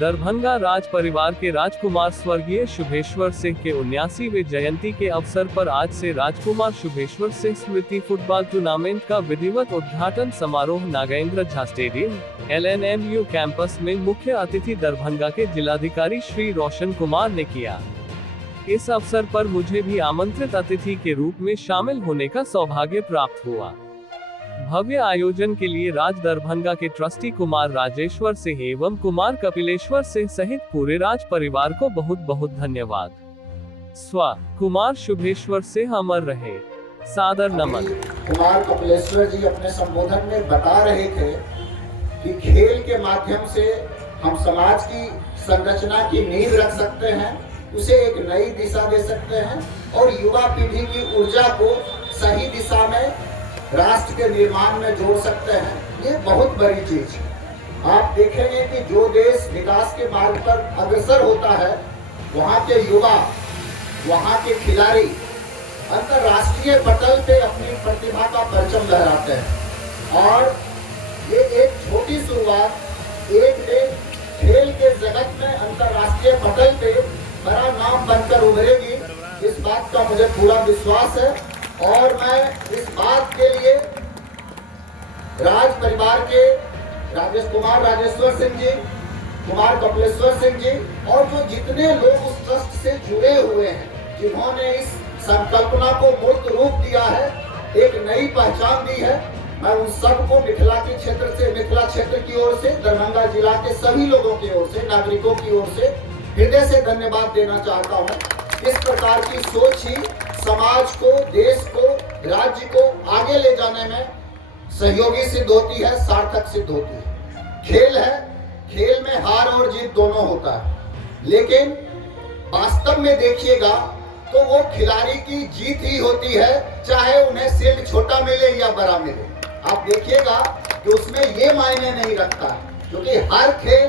दरभंगा राज परिवार के राजकुमार स्वर्गीय शुभेश्वर सिंह के 79वें जयंती के अवसर पर आज से राजकुमार शुभेश्वर सिंह स्मृति फुटबॉल टूर्नामेंट का विधिवत उद्घाटन समारोह Nagendra Jha stadium LNMU campus में मुख्य अतिथि दरभंगा के जिलाधिकारी श्री रोशन कुमार ने किया। इस अवसर पर मुझे भी आमंत्रित अतिथि के रूप में शामिल होने का सौभाग्य प्राप्त हुआ। भव्य आयोजन के लिए राज दरभंगा के ट्रस्टी कुमार राजेश्वर सिंह एवं कुमार कपिलेश्वर सिंह सहित पूरे राज परिवार को बहुत बहुत धन्यवाद। कुमार शुभेश्वर सिंह अमर रहे। सादर नमन। कुमार कपिलेश्वर जी अपने संबोधन में बता रहे थे कि खेल के माध्यम से हम समाज की संरचना की नींव रख सकते हैं, उसे एक नई दिशा दे सकते हैं और युवा पीढ़ी की ऊर्जा को सही दिशा में राष्ट्र के निर्माण में जोड़ सकते हैं। ये बहुत बड़ी चीज है। आप देखेंगे कि जो देश विकास के मार्ग पर अग्रसर होता है, वहाँ के युवा, वहाँ के खिलाड़ी अंतर्राष्ट्रीय पटल पे अपनी प्रतिभा का परचम लहराते हैं। और ये एक छोटी शुरुआत एक दिन खेल के जगत में अंतर्राष्ट्रीय पटल पे बड़ा नाम बनकर उभरेगी, इस बात का मुझे पूरा विश्वास है। और मैं इस बात के लिए राज परिवार के कुमार राजेश्वर सिंह जी, कुमार कपिलेश्वर सिंह जी और जो जितने लोग उस ट्रस्ट से जुड़े हुए हैं, जिन्होंने इस संकल्पना को मूर्त रूप दिया है, एक नई पहचान दी है, मैं उन सबको मिथिला क्षेत्र की ओर से, दरभंगा जिला के सभी लोगों की ओर से, नागरिकों की ओर से हृदय से धन्यवाद देना चाहता हूँ। इस प्रकार की सोच ही समाज को, देश को, राज्य को आगे ले जाने में सहयोगी सिद्ध होती है, सार्थक सिद्ध होती है। खेल है, खेल में हार और जीत दोनों होता है, लेकिन वास्तव में देखिएगा तो वो खिलाड़ी की जीत ही होती है, चाहे उन्हें शील्ड छोटा मिले या बड़ा मिले। आप देखिएगा कि उसमें ये मायने नहीं रखता, क्योंकि हर खेल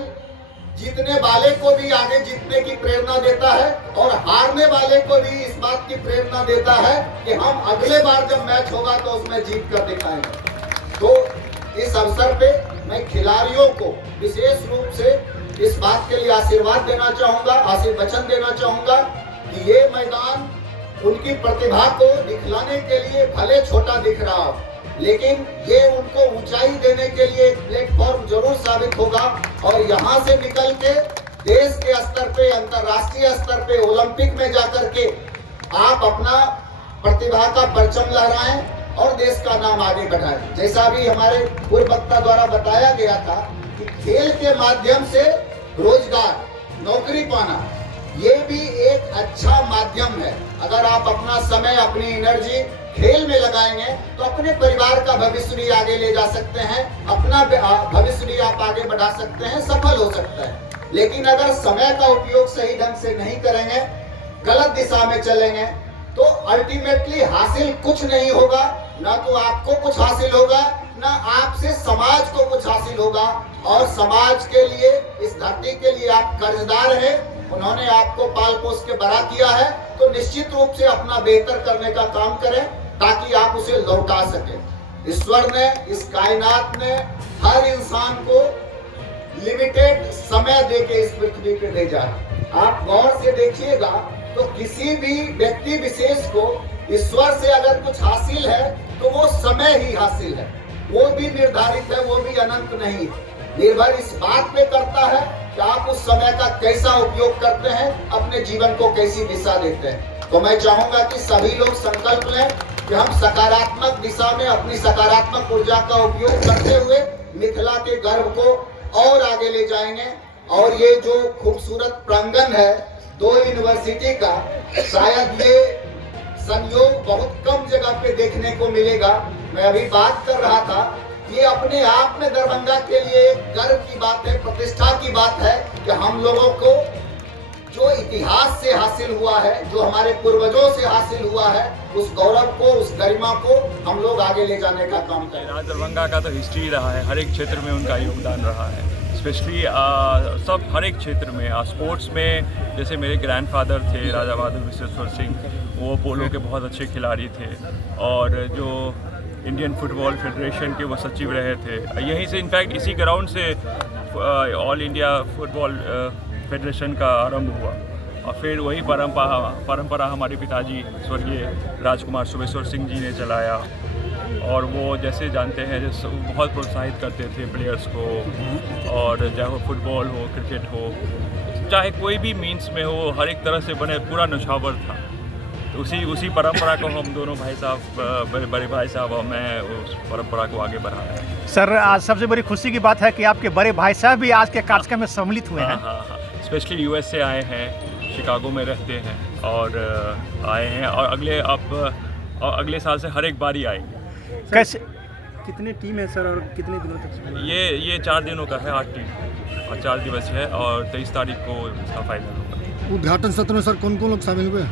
जीतने वाले को भी आगे जीतने की प्रेरणा देता है और हारने वाले को भी इस बात की प्रेरणा देता है कि हम अगले बार जब मैच होगा तो उसमें जीत कर दिखाएंगे। तो इस अवसर पे मैं खिलाड़ियों को विशेष रूप से इस बात के लिए आशीर्वाद देना चाहूंगा, आशीर्वचन देना चाहूंगा कि ये मैदान उनकी प्रतिभा को दिखलाने के लिए भले छोटा दिख रहा हो, लेकिन ये उनको ऊंचाई देने के लिए एक प्लेटफॉर्म जरूर साबित होगा। और यहाँ से निकल के देश के स्तर पे, अंतर्राष्ट्रीय स्तर पे, ओलंपिक में जाकर के आप अपना प्रतिभा का परचम लहराएं और देश का नाम आगे बढ़ाएं। जैसा भी हमारे पूर्व वक्ता द्वारा बताया गया था कि खेल के माध्यम से रोजगार, नौकरी पाना, ये भी एक अच्छा माध्यम है। अगर आप अपना समय, अपनी एनर्जी खेल में लगाएंगे तो अपने परिवार का भविष्य भी आगे ले जा सकते हैं, अपना भविष्य भी आप आगे बढ़ा सकते हैं, सफल हो सकता है। लेकिन अगर समय का उपयोग सही ढंग से नहीं करेंगे, गलत दिशा में चलेंगे, तो अल्टीमेटली हासिल कुछ नहीं होगा। ना तो आपको कुछ हासिल होगा, ना आपसे समाज को कुछ हासिल होगा। और समाज के लिए, इस धरती के लिए आप कर्जदार हैं। उन्होंने आपको पाल पोस के बड़ा किया है, तो निश्चित रूप से अपना बेहतर करने का काम करें ताकि आप उसे लौटा सकें। ईश्वर ने, इस कायनात ने हर इंसान को लिमिटेड समय देके इस पृथ्वी पे भेजा है। आप गौर से देखिएगा तो किसी भी व्यक्ति विशेष को ईश्वर से अगर कुछ हासिल है तो वो समय ही हासिल है, वो भी निर्धारित है, वो भी अनंत नहीं है। निर्भर इस बात पे करता है कि आप उस समय का कैसा उपयोग करते हैं, अपने जीवन को कैसी दिशा देते हैं। तो मैं चाहूंगा कि सभी लोग संकल्प लें कि हम सकारात्मक दिशा में अपनी सकारात्मक ऊर्जा का उपयोग करते हुए मिथिला के गर्व को और आगे ले जाएंगे। और ये जो खूबसूरत प्रांगण है 2 यूनिवर्सिटी का, शायद ये संयोग बहुत कम जगह पे देखने को मिलेगा। मैं अभी बात कर रहा था, ये अपने आप में दरभंगा के लिए एक गर्व की बात है, प्रतिष्ठा की बात है कि हम लोगों को जो इतिहास से हासिल हुआ है, जो हमारे पूर्वजों से हासिल हुआ है, उस गौरव को, उस गरिमा को हम लोग आगे ले जाने का काम करें। राज दरभंगा का तो हिस्ट्री रहा है, हर एक क्षेत्र में उनका योगदान रहा है। स्पेशली सब हर एक क्षेत्र में स्पोर्ट्स में, जैसे मेरे ग्रैंडफादर थे राजा बहादुर विश्वेश्वर सिंह, वो पोलो के बहुत अच्छे खिलाड़ी थे और जो इंडियन फुटबॉल फेडरेशन के वो सचिव रहे थे। यहीं से इनफैक्ट इसी ग्राउंड से ऑल इंडिया फुटबॉल फेडरेशन का आरंभ हुआ और फिर वही परंपरा हमारे पिताजी स्वर्गीय राजकुमार सुभेश्वर सिंह जी ने चलाया और वो जैसे जानते हैं जैसे बहुत प्रोत्साहित करते थे प्लेयर्स को, और चाहे वो फुटबॉल हो, क्रिकेट हो, चाहे कोई भी मीन्स में हो, हर एक तरह से बने पूरा नौछावर था। तो उसी परंपरा को हम दोनों भाई साहब, बड़े भाई साहब और मैं उस परंपरा को आगे बढ़ा रहे हैं। सर, आज सबसे बड़ी खुशी की बात है कि आपके बड़े भाई साहब भी आज के कार्यक्रम में सम्मिलित हुए हैं। हाँ, स्पेशली यूएस से आए हैं, शिकागो में रहते हैं और आए हैं और अगले साल से हर एक बार ही आएंगे। कैसे, कितने टीम है सर और कितने दिनों तक? ये 4 दिनों का है, 8 टीम और 4 दिवस है और 23 तारीख को इसका फाइनल होगा। उद्घाटन सत्र में सर कौन कौन लोग शामिल हुए?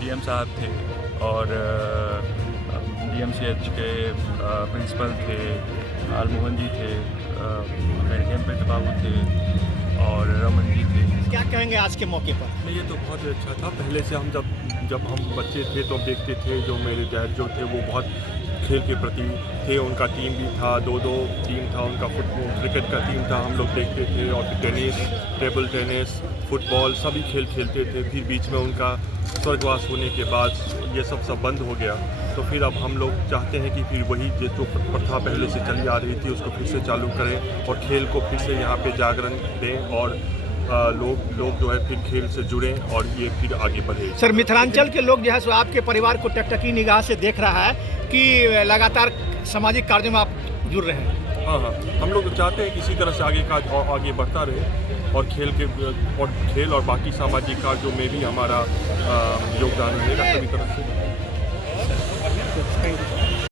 डीएम साहब थे और डीएमसीएच के प्रिंसिपल थे, आलमोहन जी थे, मेरे बाबू थे और रमन जी थे। क्या कहेंगे आज के मौके पर? ये तो बहुत ही अच्छा था। पहले से हम जब हम बच्चे थे तो देखते थे, जो मेरे डैड जो थे वो बहुत खेल के प्रति थे, उनका टीम भी था, 2-2 टीम था उनका, फुटबॉल क्रिकेट का टीम था, हम लोग देखते थे और फिर टेनिस, टेबल टेनिस, फुटबॉल सभी खेल खेलते थे। फिर बीच में उनका स्वर्गवास होने के बाद ये सब बंद हो गया, तो फिर अब हम लोग चाहते हैं कि फिर वही जो प्रथा पहले से चली आ रही थी उसको फिर से चालू करें और खेल को फिर से यहाँ पे जागरण दें और लोग जो है फिर खेल से जुड़ें और ये फिर आगे बढ़े। सर, मिथिलांचल के लोग जो है सो आपके परिवार को टकटकी निगाह से देख रहा है कि लगातार सामाजिक कार्यों में आप जुड़ रहे हैं। हाँ, हम लोग चाहते हैं कि इसी तरह से आगे बढ़ता रहे और खेल और बाकी सामाजिक कार्यों में भी हमारा योगदान रहेगा सभी तरह से।